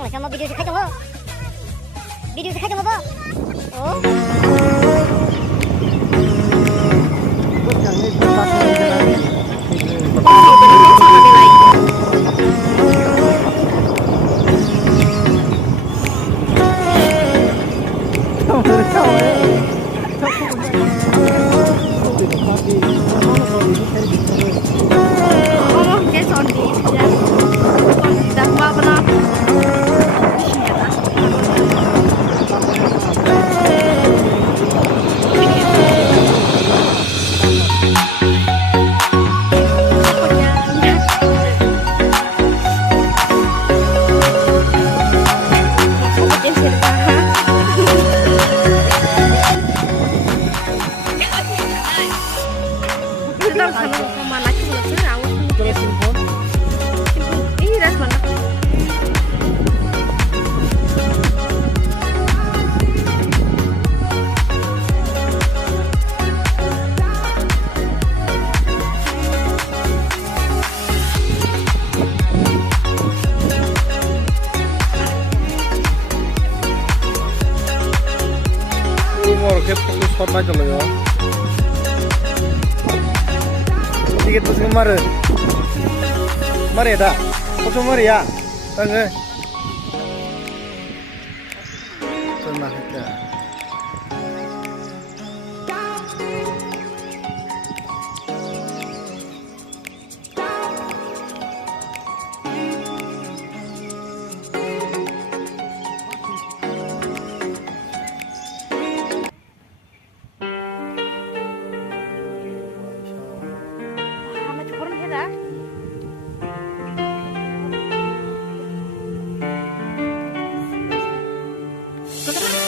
xong rồi sao mà video sẽ khách trong không? Video sẽ khách trong không? Ủa? 이렇게 포크 샷 맞을래요? 이게 무슨 말이다. 무슨 말이야? 땅을 전화 할게. Hãy subscribe cho kênh Ghiền Mì Gõ để không bỏ lỡ